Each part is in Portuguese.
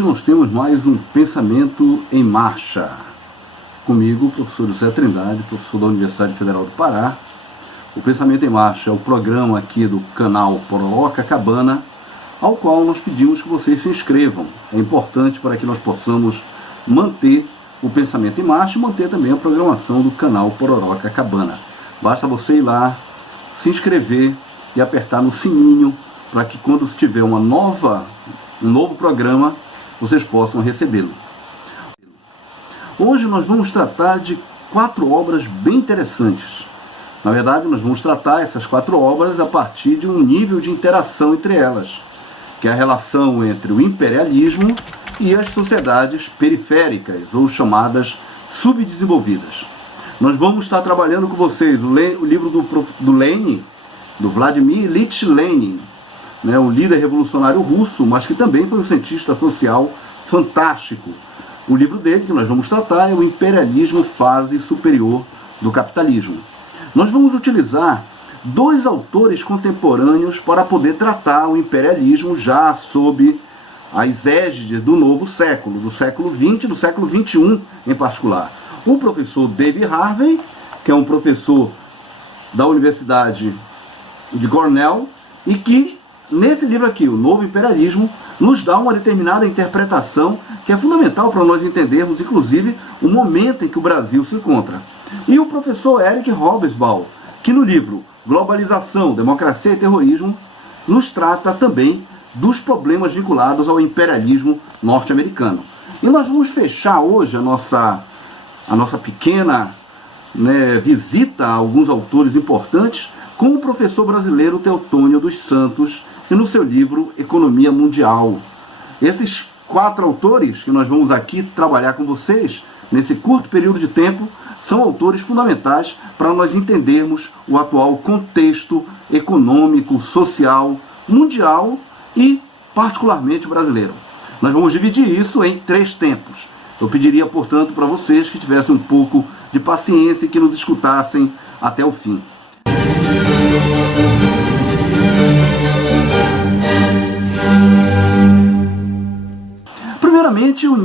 hoje nós temos mais um Pensamento em Marcha. Comigo, professor José Trindade, professor da Universidade Federal do Pará. O Pensamento em Marcha é o programa aqui do canal Pororoca Cabana, ao qual nós pedimos que vocês se inscrevam. É importante para que nós possamos manter o Pensamento em Marcha e manter também a programação do canal Pororoca Cabana. Basta você ir lá, se inscrever e apertar no sininho para que quando tiver um novo programa, vocês possam recebê-lo. Hoje nós vamos tratar de 4 obras bem interessantes. Na verdade, nós vamos tratar essas 4 obras a partir de um nível de interação entre elas, que é a relação entre o imperialismo e as sociedades periféricas, ou chamadas subdesenvolvidas. Nós vamos estar trabalhando com vocês o livro do Lenin, do Vladimir Ilyich Lenin, um líder revolucionário russo, mas que também foi um cientista social fantástico. O livro dele, que nós vamos tratar, é o Imperialismo, Fase Superior do Capitalismo. Nós vamos utilizar 2 autores contemporâneos para poder tratar o imperialismo já sob as égides do novo século, do século XX e do século XXI em particular. O professor David Harvey, que é um professor da Universidade de Cornell, e que nesse livro aqui, O Novo Imperialismo, nos dá uma determinada interpretação que é fundamental para nós entendermos, inclusive, o momento em que o Brasil se encontra. E o professor Eric Hobsbawm, que no livro Globalização, Democracia e Terrorismo, nos trata também dos problemas vinculados ao imperialismo norte-americano. E nós vamos fechar hoje a nossa pequena visita a alguns autores importantes com o professor brasileiro Teotônio dos Santos, e no seu livro Economia Mundial. Esses 4 autores que nós vamos aqui trabalhar com vocês, nesse curto período de tempo, são autores fundamentais para nós entendermos o atual contexto econômico, social, mundial e particularmente brasileiro. Nós vamos dividir isso em 3 tempos. Eu pediria, portanto, para vocês que tivessem um pouco de paciência e que nos escutassem até o fim. Primeiramente, o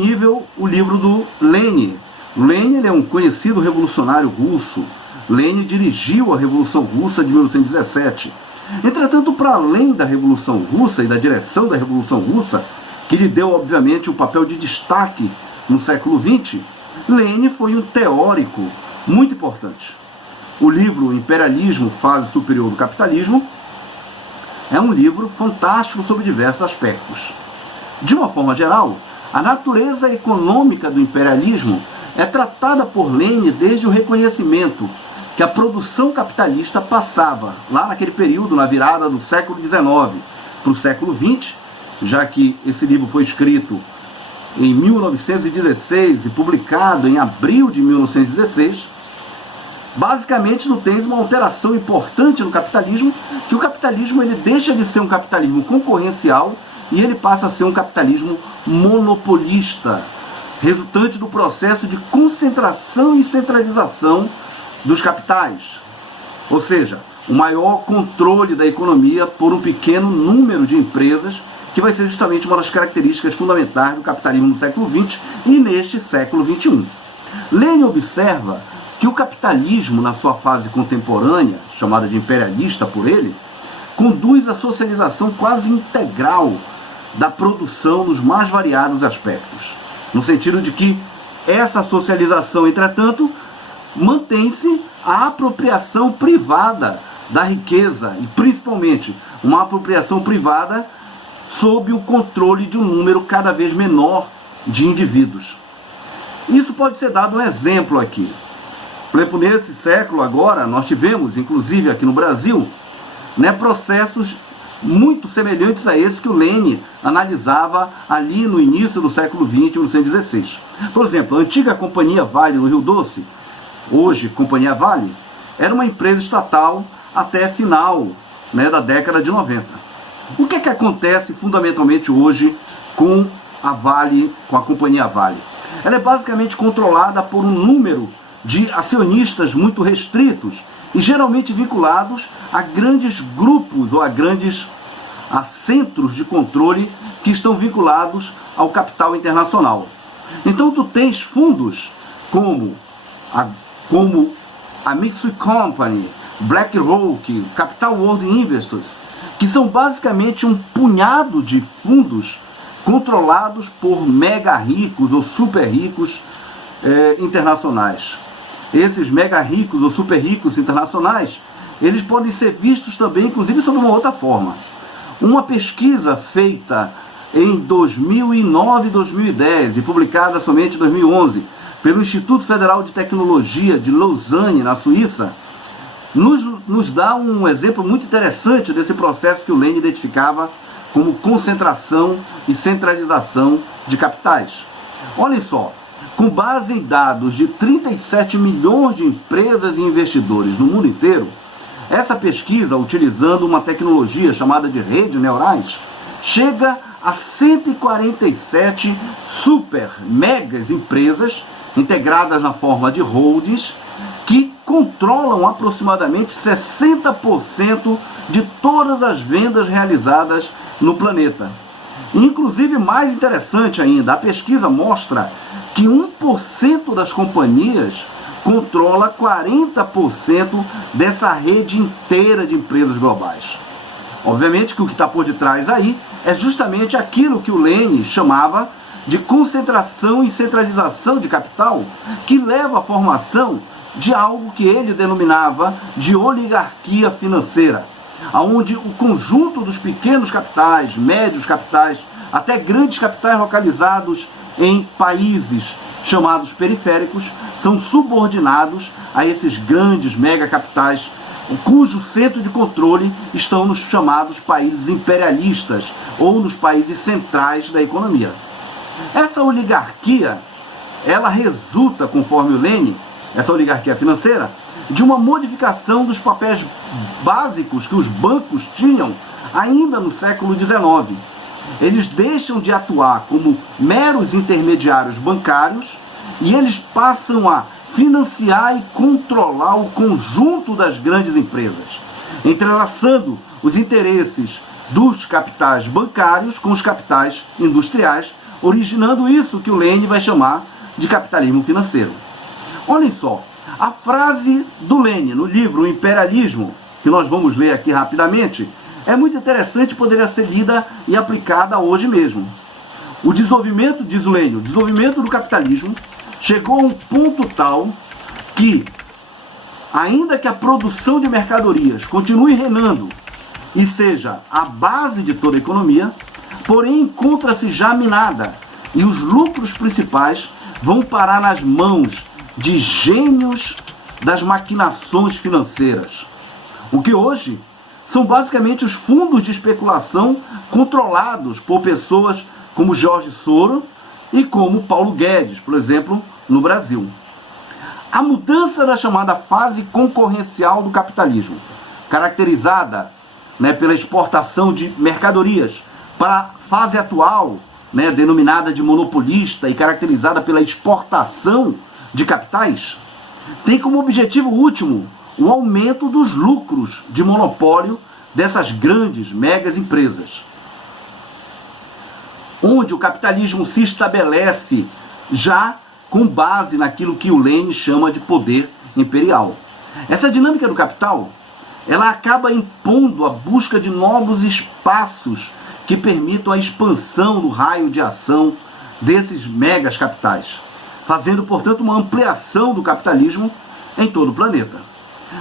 livro do Lenin. Lenin ele é um conhecido revolucionário russo. Lenin dirigiu a Revolução Russa de 1917. Entretanto, para além da Revolução Russa e da direção da Revolução Russa, que lhe deu, obviamente, um papel de destaque no século XX, Lenin foi um teórico muito importante. O livro Imperialismo, Fase Superior do Capitalismo é um livro fantástico sobre diversos aspectos. De uma forma geral, a natureza econômica do imperialismo é tratada por Lenin desde o reconhecimento que a produção capitalista passava, lá naquele período, na virada do século XIX para o século XX, já que esse livro foi escrito em 1916 e publicado em abril de 1916, basicamente não tem uma alteração importante no capitalismo, que o capitalismo ele deixa de ser um capitalismo concorrencial e ele passa a ser um capitalismo monopolista, resultante do processo de concentração e centralização dos capitais. Ou seja, o maior controle da economia por um pequeno número de empresas, que vai ser justamente uma das características fundamentais do capitalismo no século XX e neste século XXI. Lenin observa que o capitalismo, na sua fase contemporânea, chamada de imperialista por ele, conduz à socialização quase integral da produção nos mais variados aspectos. No sentido de que essa socialização, entretanto, mantém-se a apropriação privada da riqueza, e principalmente uma apropriação privada sob o controle de um número cada vez menor de indivíduos. Isso pode ser dado um exemplo aqui. Por exemplo, nesse século agora, nós tivemos, inclusive aqui no Brasil, processos muito semelhantes a esse que o Lenin analisava ali no início do século XX, 1916. Por exemplo, a antiga Companhia Vale no Rio Doce, hoje Companhia Vale, era uma empresa estatal até final da década de 90. O que acontece fundamentalmente hoje com a Vale, com a Companhia Vale? Ela é basicamente controlada por um número de acionistas muito restritos e geralmente vinculados a grandes grupos ou a grandes a centros de controle que estão vinculados ao capital internacional. Então tu tens fundos como a Mitsui Company, BlackRock, Capital World Investors, que são basicamente um punhado de fundos controlados por mega ricos ou super ricos internacionais. Esses mega ricos ou super ricos internacionais, eles podem ser vistos também, inclusive, sob uma outra forma. Uma pesquisa feita em 2009 e 2010 e publicada somente em 2011 pelo Instituto Federal de Tecnologia de Lausanne, na Suíça, nos dá um exemplo muito interessante desse processo que o Lênin identificava como concentração e centralização de capitais. Olhem só, com base em dados de 37 milhões de empresas e investidores no mundo inteiro, essa pesquisa, utilizando uma tecnologia chamada de redes neurais, chega a 147 super megas empresas integradas na forma de holdings que controlam aproximadamente 60% de todas as vendas realizadas no planeta. Inclusive, mais interessante ainda, a pesquisa mostra que 1% das companhias controla 40% dessa rede inteira de empresas globais. Obviamente que o que está por detrás aí é justamente aquilo que o Lênin chamava de concentração e centralização de capital, que leva à formação de algo que ele denominava de oligarquia financeira, onde o conjunto dos pequenos capitais, médios capitais, até grandes capitais localizados em países chamados periféricos, são subordinados a esses grandes megacapitais, cujo centro de controle estão nos chamados países imperialistas ou nos países centrais da economia. Essa oligarquia, ela resulta, conforme o Lênin, essa oligarquia financeira, de uma modificação dos papéis básicos que os bancos tinham ainda no século XIX. Eles deixam de atuar como meros intermediários bancários e eles passam a financiar e controlar o conjunto das grandes empresas, entrelaçando os interesses dos capitais bancários com os capitais industriais, originando isso que o Lênin vai chamar de capitalismo financeiro. Olhem só, a frase do Lênin no livro O Imperialismo, que nós vamos ler aqui rapidamente, é muito interessante e poderia ser lida e aplicada hoje mesmo. O desenvolvimento, diz o Lênin, o desenvolvimento do capitalismo chegou a um ponto tal que, ainda que a produção de mercadorias continue reinando e seja a base de toda a economia, porém encontra-se já minada e os lucros principais vão parar nas mãos de gênios das maquinações financeiras. O que hoje são basicamente os fundos de especulação controlados por pessoas como Jorge Soros e como Paulo Guedes, por exemplo, no Brasil. A mudança da chamada fase concorrencial do capitalismo, caracterizada pela exportação de mercadorias, para a fase atual, denominada de monopolista e caracterizada pela exportação de capitais, tem como objetivo último o aumento dos lucros de monopólio dessas grandes, megas empresas, onde o capitalismo se estabelece já com base naquilo que o Lênin chama de poder imperial. Essa dinâmica do capital, ela acaba impondo a busca de novos espaços que permitam a expansão do raio de ação desses megas capitais, fazendo, portanto, uma ampliação do capitalismo em todo o planeta.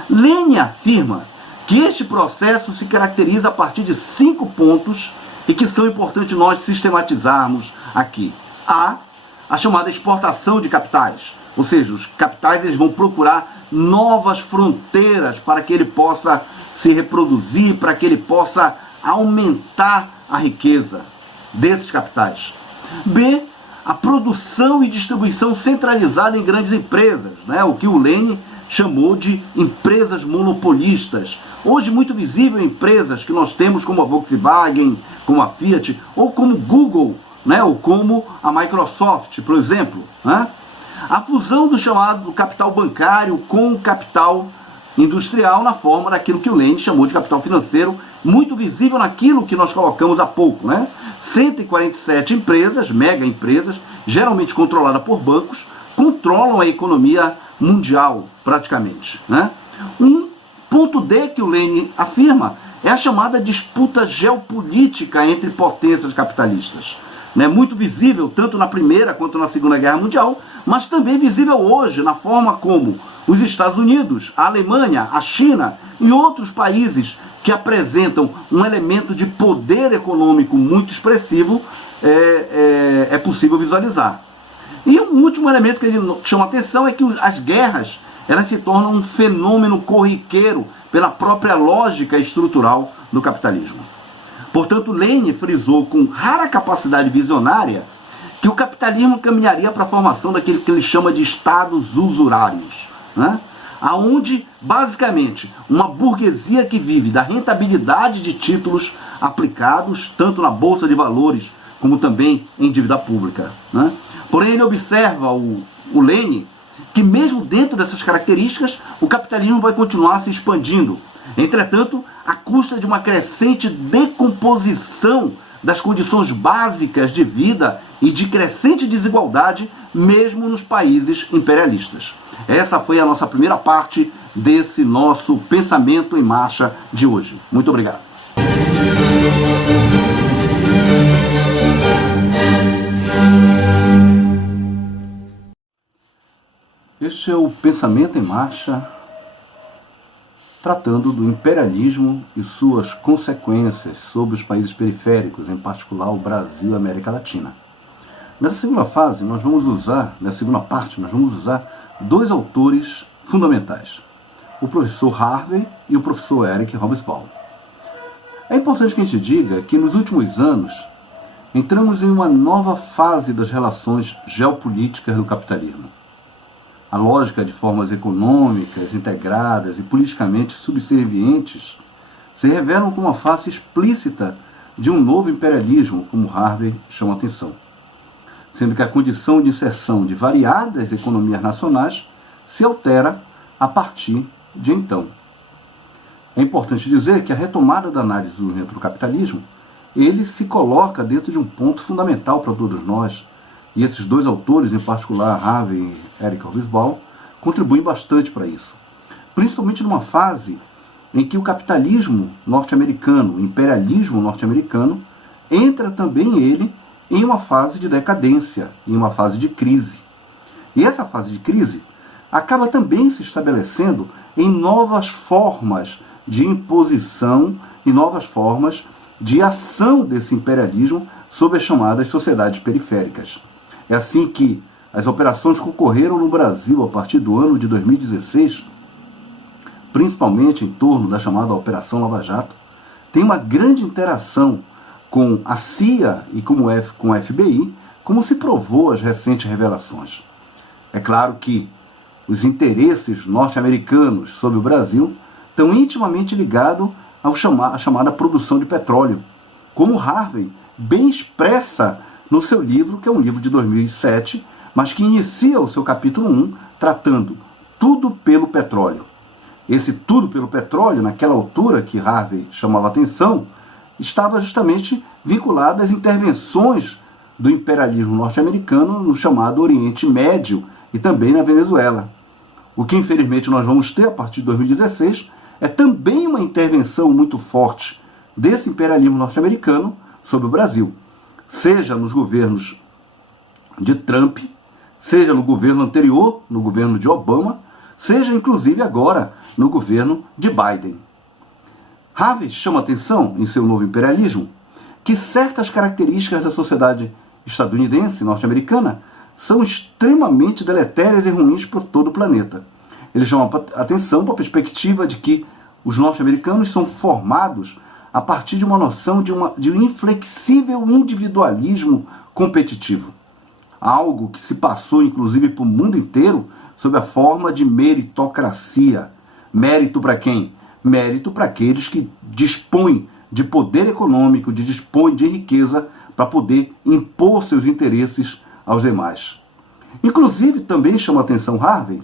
Lênin afirma que este processo se caracteriza a partir de 5 pontos e que são importantes nós sistematizarmos aqui. A chamada exportação de capitais, ou seja, os capitais eles vão procurar novas fronteiras para que ele possa se reproduzir, para que ele possa aumentar a riqueza desses capitais. B, a produção e distribuição centralizada em grandes empresas, o que o Lênin chamou de empresas monopolistas. Hoje muito visível em empresas que nós temos como a Volkswagen, como a Fiat, ou como Google, ou como a Microsoft, por exemplo. A fusão do chamado capital bancário com o capital industrial na forma daquilo que o Lênin chamou de capital financeiro, muito visível naquilo que nós colocamos há pouco, né? 147 empresas, mega empresas, geralmente controladas por bancos, controlam a economia mundial, praticamente, né? Um ponto D que o Lênin afirma é a chamada disputa geopolítica entre potências capitalistas. Né? Muito visível tanto na Primeira quanto na Segunda Guerra Mundial, mas também visível hoje na forma como os Estados Unidos, a Alemanha, a China e outros países que apresentam um elemento de poder econômico muito expressivo é possível visualizar. E um último elemento que ele chama atenção é que as guerras elas se tornam um fenômeno corriqueiro pela própria lógica estrutural do capitalismo. Portanto, Lênin frisou com rara capacidade visionária que o capitalismo caminharia para a formação daquele que ele chama de estados usurários, né? Onde, basicamente, uma burguesia que vive da rentabilidade de títulos aplicados tanto na Bolsa de Valores como também em dívida pública, né? Porém, ele observa, o Lênin, que mesmo dentro dessas características, o capitalismo vai continuar se expandindo. Entretanto, à custa de uma crescente decomposição das condições básicas de vida e de crescente desigualdade, mesmo nos países imperialistas. Essa foi a nossa primeira parte desse nosso Pensamento em Marcha de hoje. Muito obrigado. Este é o Pensamento em Marcha, tratando do imperialismo e suas consequências sobre os países periféricos, em particular o Brasil e a América Latina. Nessa segunda parte, nós vamos usar dois autores fundamentais, o professor Harvey e o professor Eric Hobsbawm. É importante que a gente diga que nos últimos anos entramos em uma nova fase das relações geopolíticas do capitalismo. A lógica de formas econômicas, integradas e politicamente subservientes se revelam como uma face explícita de um novo imperialismo, como Harvey chama a atenção, sendo que a condição de inserção de variadas economias nacionais se altera a partir de então. É importante dizer que a retomada da análise do surgimento do capitalismo, ele se coloca dentro de um ponto fundamental para todos nós. E esses dois autores, em particular Harvey e Eric Hobsbawm, contribuem bastante para isso. Principalmente numa fase em que o capitalismo norte-americano, o imperialismo norte-americano, entra também ele em uma fase de decadência, em uma fase de crise. E essa fase de crise acaba também se estabelecendo em novas formas de imposição e novas formas de ação desse imperialismo sobre as chamadas sociedades periféricas. É assim que as operações que ocorreram no Brasil a partir do ano de 2016, principalmente em torno da chamada Operação Lava Jato, tem uma grande interação com a CIA e com a FBI, como se provou as recentes revelações. É claro que os interesses norte-americanos sobre o Brasil estão intimamente ligados à chamada produção de petróleo, como Harvey bem expressa no seu livro, que é um livro de 2007, mas que inicia o seu capítulo 1 tratando tudo pelo petróleo. Esse tudo pelo petróleo, naquela altura que Harvey chamava a atenção, estava justamente vinculado às intervenções do imperialismo norte-americano no chamado Oriente Médio e também na Venezuela. O que infelizmente nós vamos ter a partir de 2016 é também uma intervenção muito forte desse imperialismo norte-americano sobre o Brasil, seja nos governos de Trump, seja no governo anterior, no governo de Obama, seja inclusive agora no governo de Biden. Harvey chama atenção, em seu novo imperialismo, que certas características da sociedade estadunidense, norte-americana, são extremamente deletérias e ruins para todo o planeta. Ele chama atenção para a perspectiva de que os norte-americanos são formados a partir de uma noção de um inflexível individualismo competitivo. Algo que se passou, inclusive, para o mundo inteiro sob a forma de meritocracia. Mérito para quem? Mérito para aqueles que dispõem de poder econômico, dispõem de riqueza para poder impor seus interesses aos demais. Inclusive, também chama a atenção Harvey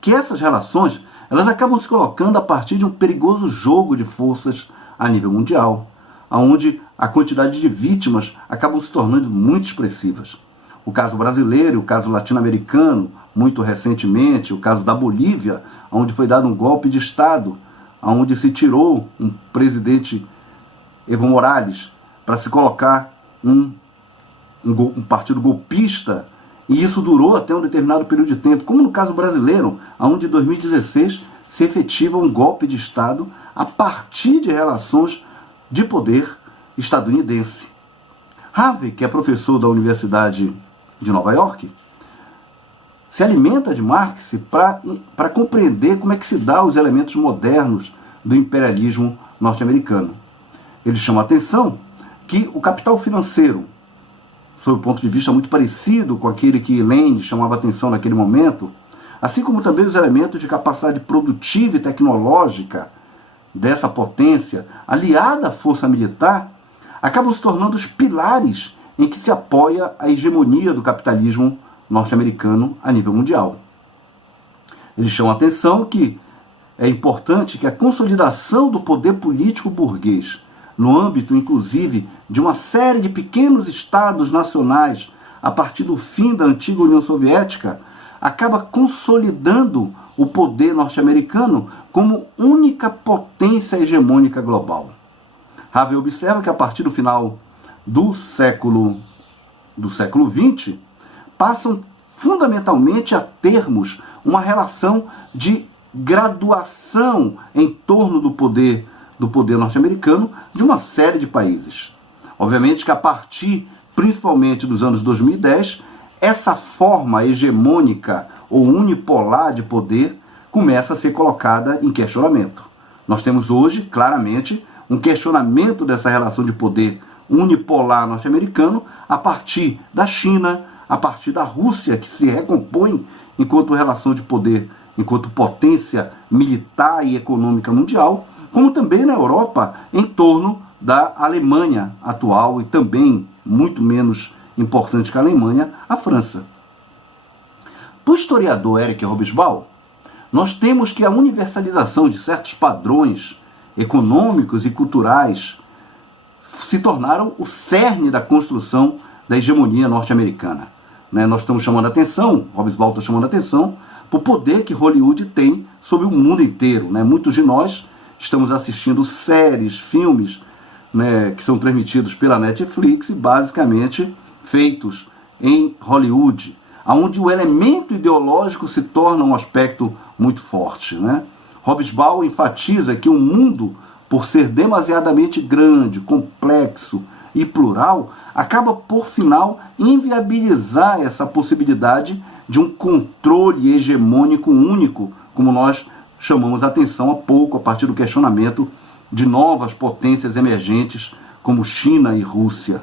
que essas relações elas acabam se colocando a partir de um perigoso jogo de forças a nível mundial, onde a quantidade de vítimas acabam se tornando muito expressivas. O caso brasileiro e o caso latino-americano, muito recentemente, o caso da Bolívia, onde foi dado um golpe de Estado, onde se tirou um presidente, Evo Morales, para se colocar um partido golpista, e isso durou até um determinado período de tempo, como no caso brasileiro, onde em 2016 se efetiva um golpe de Estado a partir de relações de poder estadunidense. Harvey, que é professor da Universidade de Nova York, se alimenta de Marx para compreender como é que se dá os elementos modernos do imperialismo norte-americano. Ele chama a atenção que o capital financeiro, sob o ponto de vista muito parecido com aquele que Lenin chamava atenção naquele momento, assim como também os elementos de capacidade produtiva e tecnológica dessa potência, aliada à força militar, acabam se tornando os pilares em que se apoia a hegemonia do capitalismo norte-americano a nível mundial. Eles chamam a atenção que é importante que a consolidação do poder político burguês, no âmbito, inclusive, de uma série de pequenos estados nacionais, a partir do fim da antiga União Soviética, acaba consolidando o poder norte-americano como única potência hegemônica global. Harvey observa que a partir do final do século XX, passam fundamentalmente a termos uma relação de graduação em torno do poder norte-americano de uma série de países. Obviamente que a partir, principalmente dos anos 2010, essa forma hegemônica ou unipolar de poder começa a ser colocada em questionamento. Nós temos hoje, claramente, um questionamento dessa relação de poder unipolar norte-americano a partir da China, a partir da Rússia, que se recompõe enquanto relação de poder, enquanto potência militar e econômica mundial, como também na Europa, em torno da Alemanha atual e também, muito menos importante que a Alemanha, a França. Para o historiador Eric Hobsbawm, nós temos que a universalização de certos padrões econômicos e culturais se tornaram o cerne da construção da hegemonia norte-americana. Nós estamos chamando a atenção, Hobsbawm está chamando a atenção, para o poder que Hollywood tem sobre o mundo inteiro. Muitos de nós estamos assistindo séries, filmes, que são transmitidos pela Netflix e basicamente feitos em Hollywood, onde o elemento ideológico se torna um aspecto muito forte. Hobsbawm enfatiza que o mundo, por ser demasiadamente grande, complexo e plural, acaba por final inviabilizar essa possibilidade de um controle hegemônico único, como nós chamamos a atenção há pouco, a partir do questionamento de novas potências emergentes como China e Rússia.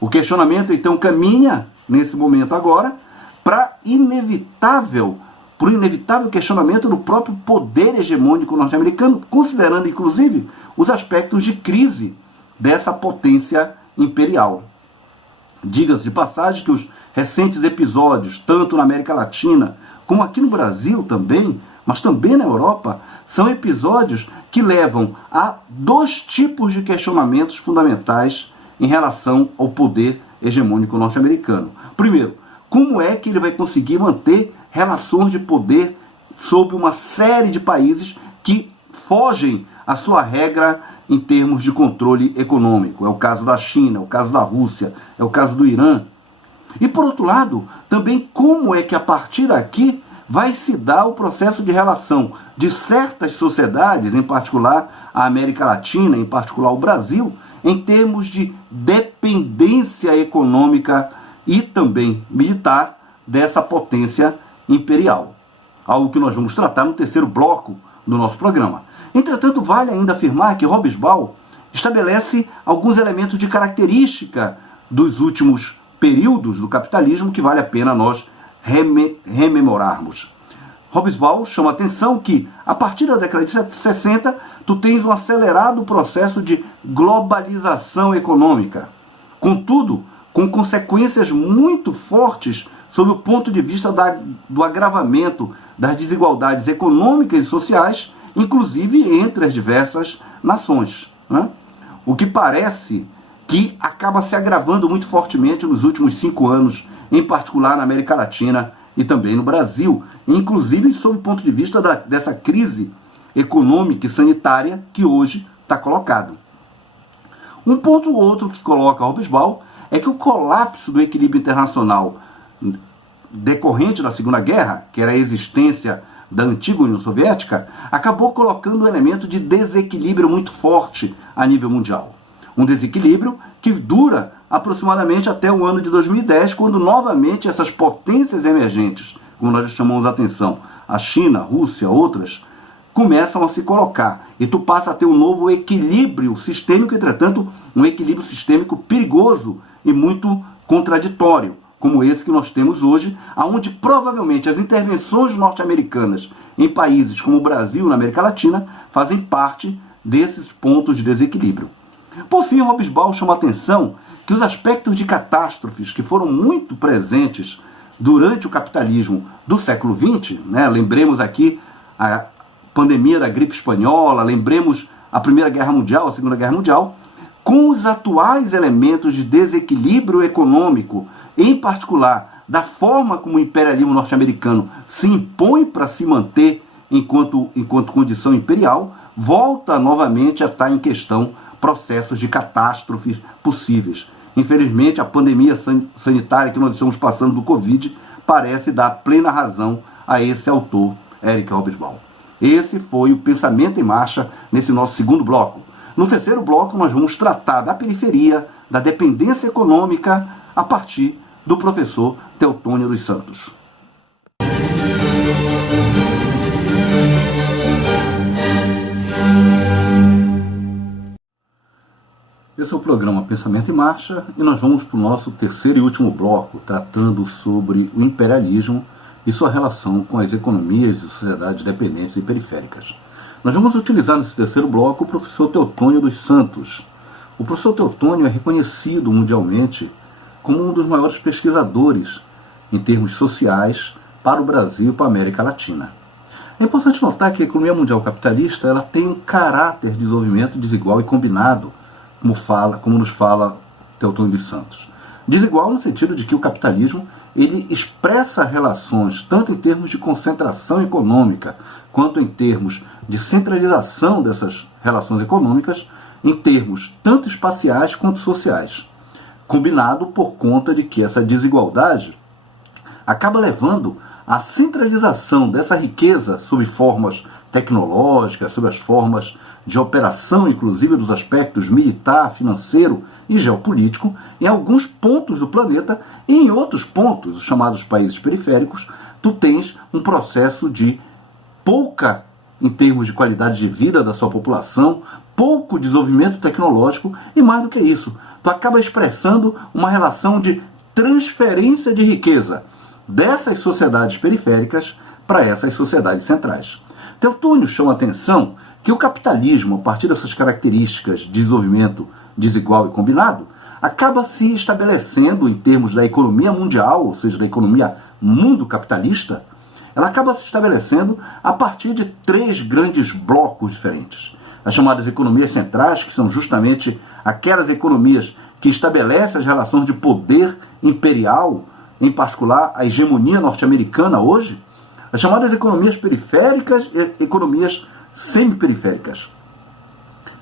O questionamento então caminha, nesse momento agora, para o inevitável questionamento do próprio poder hegemônico norte-americano, considerando inclusive os aspectos de crise dessa potência imperial. Diga-se de passagem que os recentes episódios, tanto na América Latina como aqui no Brasil também, mas também na Europa, são episódios que levam a dois tipos de questionamentos fundamentais em relação ao poder hegemônico norte-americano. Primeiro, como é que ele vai conseguir manter relações de poder sobre uma série de países que fogem à sua regra em termos de controle econômico? É o caso da China, é o caso da Rússia, é o caso do Irã. E, por outro lado, também como é que a partir daqui vai se dar o processo de relação de certas sociedades, em particular a América Latina, em particular o Brasil, em termos de dependência econômica e também militar dessa potência imperial. Algo que nós vamos tratar no terceiro bloco do nosso programa. Entretanto, vale ainda afirmar que Hobsbawm estabelece alguns elementos de característica dos últimos períodos do capitalismo que vale a pena nós rememorarmos. Hobsbawm chama a atenção que, a partir da década de 60, tu tens um acelerado processo de globalização econômica. Contudo, com consequências muito fortes sob o ponto de vista do agravamento das desigualdades econômicas e sociais, inclusive entre as diversas nações, né? O que parece que acaba se agravando muito fortemente nos últimos 5 anos, em particular na América Latina e também no Brasil, inclusive sob o ponto de vista dessa crise econômica e sanitária que hoje está colocado. Um ponto outro que coloca Hobsbawm é que o colapso do equilíbrio internacional decorrente da Segunda Guerra, que era a existência da antiga União Soviética, acabou colocando um elemento de desequilíbrio muito forte a nível mundial. Um desequilíbrio que dura aproximadamente até o ano de 2010, quando novamente essas potências emergentes, como nós chamamos a atenção, a China, a Rússia, outras, começam a se colocar. E tu passa a ter um novo equilíbrio sistêmico, entretanto, um equilíbrio sistêmico perigoso e muito contraditório, como esse que nós temos hoje, onde provavelmente as intervenções norte-americanas em países como o Brasil, na América Latina, fazem parte desses pontos de desequilíbrio. Por fim, Hobsbawm chama a atenção que os aspectos de catástrofes que foram muito presentes durante o capitalismo do século XX, né? Lembremos aqui a pandemia da gripe espanhola, lembremos a Primeira Guerra Mundial, a Segunda Guerra Mundial, com os atuais elementos de desequilíbrio econômico, em particular da forma como o imperialismo norte-americano se impõe para se manter enquanto condição imperial, volta novamente a estar em questão processos de catástrofes possíveis. Infelizmente, a pandemia sanitária que nós estamos passando do Covid parece dar plena razão a esse autor, Eric Hobsbawm. Esse foi o Pensamento em Marcha nesse nosso segundo bloco. No terceiro bloco, nós vamos tratar da periferia, da dependência econômica, a partir do professor Teotônio dos Santos. Esse é o programa Pensamento em Marcha e nós vamos para o nosso terceiro e último bloco, tratando sobre o imperialismo e sua relação com as economias e sociedades dependentes e periféricas. Nós vamos utilizar nesse terceiro bloco o professor Teotônio dos Santos. O professor Teotônio é reconhecido mundialmente como um dos maiores pesquisadores em termos sociais para o Brasil e para a América Latina. É importante notar que a economia mundial capitalista ela tem um caráter de desenvolvimento desigual e combinado, como nos fala Teotônio dos Santos. Desigual no sentido de que o capitalismo ele expressa relações tanto em termos de concentração econômica quanto em termos de centralização dessas relações econômicas, em termos tanto espaciais quanto sociais, combinado por conta de que essa desigualdade acaba levando à centralização dessa riqueza sob formas tecnológicas, sob as formas de operação, inclusive dos aspectos militar, financeiro e geopolítico, em alguns pontos do planeta, e em outros pontos, os chamados países periféricos, tu tens um processo de pouca, em termos de qualidade de vida da sua população, pouco desenvolvimento tecnológico, e mais do que isso, tu acaba expressando uma relação de transferência de riqueza dessas sociedades periféricas para essas sociedades centrais. Teotônio chama a atenção que o capitalismo, a partir dessas características de desenvolvimento desigual e combinado, acaba se estabelecendo em termos da economia mundial, ou seja, da economia mundo capitalista, ela acaba se estabelecendo a partir de 3 grandes blocos diferentes. As chamadas economias centrais, que são justamente aquelas economias que estabelecem as relações de poder imperial, em particular a hegemonia norte-americana hoje, as chamadas economias periféricas e economias semiperiféricas.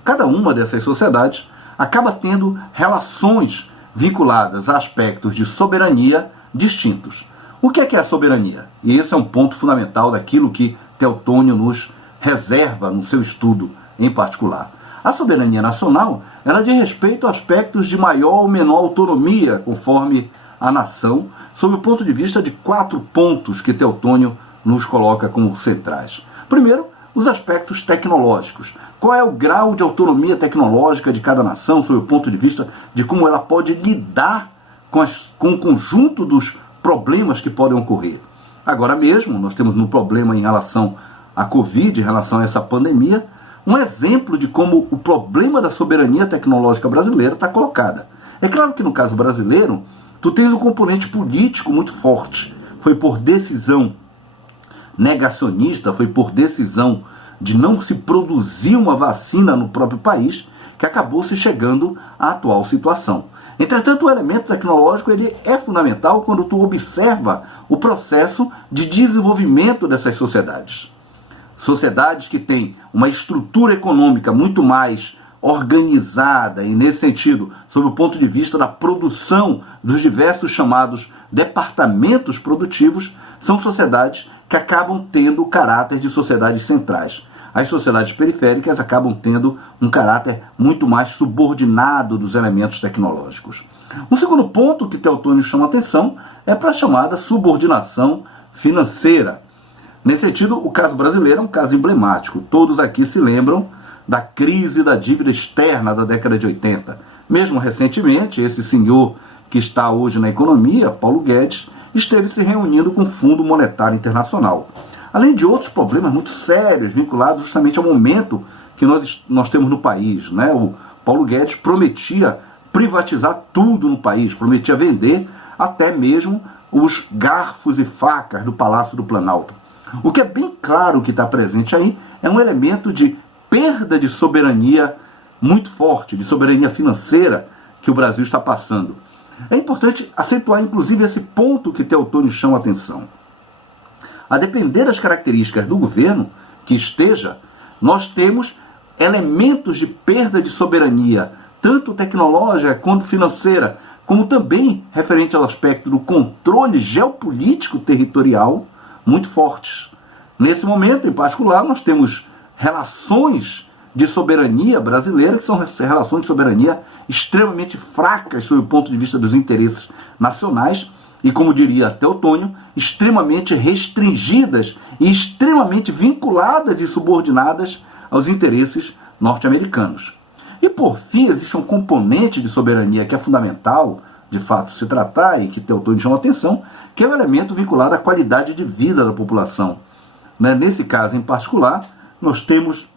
Cada uma dessas sociedades acaba tendo relações vinculadas a aspectos de soberania distintos. O que é a soberania? E esse é um ponto fundamental daquilo que Teotônio nos reserva no seu estudo em particular. A soberania nacional ela diz respeito a aspectos de maior ou menor autonomia conforme a nação, sob o ponto de vista de 4 pontos que Teotônio nos coloca como centrais. Primeiro, os aspectos tecnológicos. Qual é o grau de autonomia tecnológica de cada nação, sob o ponto de vista de como ela pode lidar com o conjunto dos problemas que podem ocorrer. Agora mesmo, nós temos um problema em relação à Covid, em relação a essa pandemia, um exemplo de como o problema da soberania tecnológica brasileira está colocada. É claro que no caso brasileiro, tu tens um componente político muito forte. Foi por decisão negacionista, foi por decisão de não se produzir uma vacina no próprio país que acabou se chegando à atual situação. Entretanto, o elemento tecnológico ele é fundamental quando tu observa o processo de desenvolvimento dessas sociedades. Sociedades que têm uma estrutura econômica muito mais organizada e, nesse sentido, sob o ponto de vista da produção dos diversos chamados departamentos produtivos, são sociedades que acabam tendo o caráter de sociedades centrais. As sociedades periféricas acabam tendo um caráter muito mais subordinado dos elementos tecnológicos. Um segundo ponto que Teotônio chama a atenção é para a chamada subordinação financeira. Nesse sentido, o caso brasileiro é um caso emblemático. Todos aqui se lembram da crise da dívida externa da década de 80. Mesmo recentemente, esse senhor que está hoje na economia, Paulo Guedes, esteve se reunindo com o Fundo Monetário Internacional. Além de outros problemas muito sérios vinculados justamente ao momento que nós temos no país, né? O Paulo Guedes prometia privatizar tudo no país, prometia vender até mesmo os garfos e facas do Palácio do Planalto. O que é bem claro que está presente aí é um elemento de perda de soberania muito forte, de soberania financeira que o Brasil está passando. É importante acentuar, inclusive, esse ponto que Teotônio chama a atenção. A depender das características do governo que esteja, nós temos elementos de perda de soberania, tanto tecnológica quanto financeira, como também referente ao aspecto do controle geopolítico territorial muito fortes. Nesse momento, em particular, nós temos relações de soberania brasileira, que são relações de soberania extremamente fracas sob o ponto de vista dos interesses nacionais, e, como diria Teotônio, extremamente restringidas e extremamente vinculadas e subordinadas aos interesses norte-americanos. E, por fim, existe um componente de soberania que é fundamental, de fato, se tratar, e que Teotônio chama a atenção, que é o elemento vinculado à qualidade de vida da população. Nesse caso em particular, nós temos,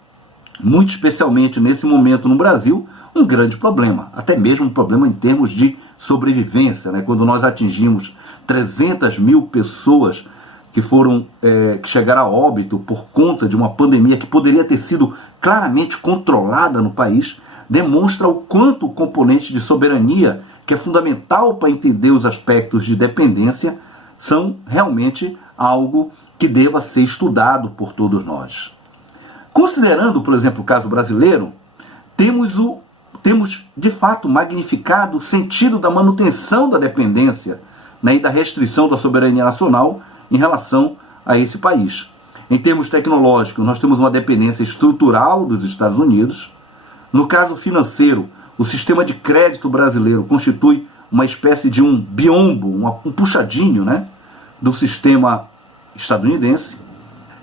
muito especialmente nesse momento no Brasil, um grande problema, até mesmo um problema em termos de sobrevivência, quando nós atingimos 300 mil pessoas que chegaram a óbito por conta de uma pandemia que poderia ter sido claramente controlada no país, demonstra o quanto o componente de soberania, que é fundamental para entender os aspectos de dependência, são realmente algo que deva ser estudado por todos nós. Considerando, por exemplo, o caso brasileiro, temos de fato magnificado o sentido da manutenção da dependência, e da restrição da soberania nacional em relação a esse país. Em termos tecnológicos, nós temos uma dependência estrutural dos Estados Unidos. No caso financeiro, o sistema de crédito brasileiro constitui uma espécie de um biombo, um puxadinho, do sistema estadunidense,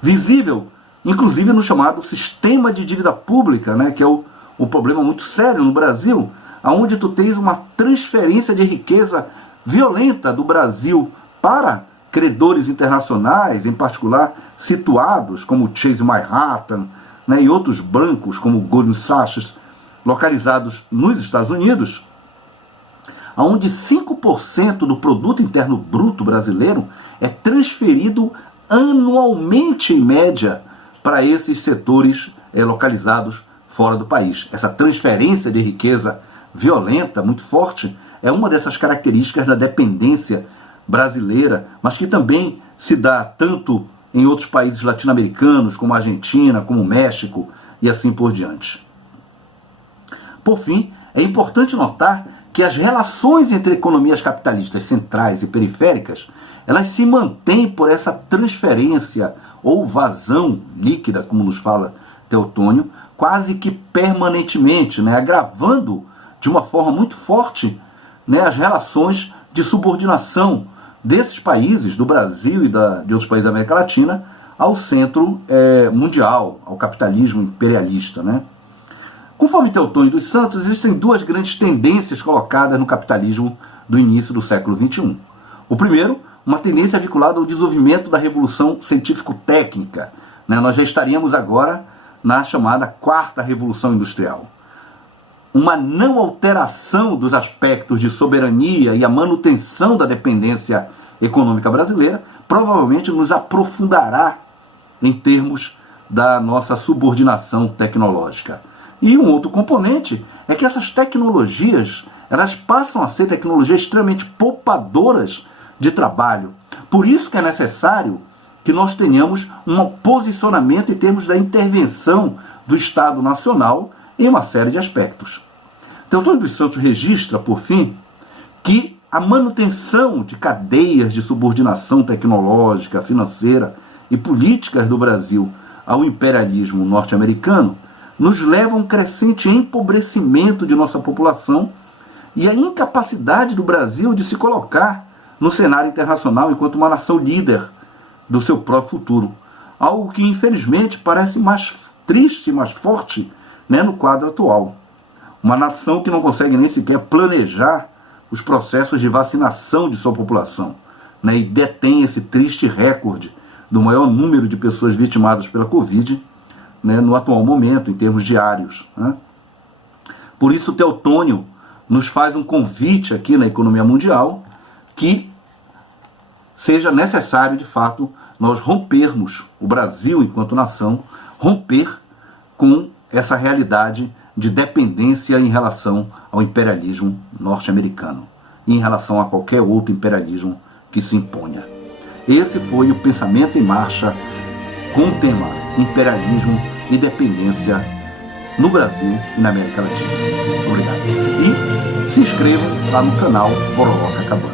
visível inclusive no chamado sistema de dívida pública, que é o problema muito sério no Brasil, onde tu tens uma transferência de riqueza violenta do Brasil para credores internacionais, em particular situados como Chase Manhattan, e outros bancos como Goldman Sachs, localizados nos Estados Unidos, onde 5% do produto interno bruto brasileiro é transferido anualmente, em média, para esses setores localizados fora do país. Essa transferência de riqueza violenta, muito forte, é uma dessas características da dependência brasileira, mas que também se dá tanto em outros países latino-americanos, como a Argentina, como o México e assim por diante. Por fim, é importante notar que as relações entre economias capitalistas centrais e periféricas, elas se mantêm por essa transferência ou vazão líquida, como nos fala Teotônio, quase que permanentemente, agravando de uma forma muito forte as relações de subordinação desses países, do Brasil e de outros países da América Latina, ao centro mundial, ao capitalismo imperialista. Conforme Teotônio dos Santos, existem duas grandes tendências colocadas no capitalismo do início do século XXI. O primeiro, uma tendência vinculada ao desenvolvimento da revolução científico-técnica. Nós já estaríamos agora na chamada quarta revolução industrial. uma não alteração dos aspectos de soberania e a manutenção da dependência econômica brasileira, provavelmente nos aprofundará em termos da nossa subordinação tecnológica. E um outro componente é que essas tecnologias, elas passam a ser tecnologias extremamente poupadoras de trabalho. Por isso que é necessário que nós tenhamos um posicionamento em termos da intervenção do Estado Nacional em uma série de aspectos. Teotônio dos Santos registra, por fim, que a manutenção de cadeias de subordinação tecnológica, financeira e políticas do Brasil ao imperialismo norte-americano nos leva a um crescente empobrecimento de nossa população e a incapacidade do Brasil de se colocar no cenário internacional enquanto uma nação líder do seu próprio futuro. Algo que, infelizmente, parece mais triste, mais forte, no quadro atual. Uma nação que não consegue nem sequer planejar os processos de vacinação de sua população, e detém esse triste recorde do maior número de pessoas vitimadas pela Covid, no atual momento, em termos diários. Por isso, Teotônio nos faz um convite aqui na economia mundial que seja necessário, de fato, nós rompermos, o Brasil, enquanto nação, romper com essa realidade de dependência em relação ao imperialismo norte-americano e em relação a qualquer outro imperialismo que se imponha. Esse foi o Pensamento em Marcha com o tema imperialismo e dependência no Brasil e na América Latina. Obrigado. E se inscrevam lá no canal Pororoca Cabana.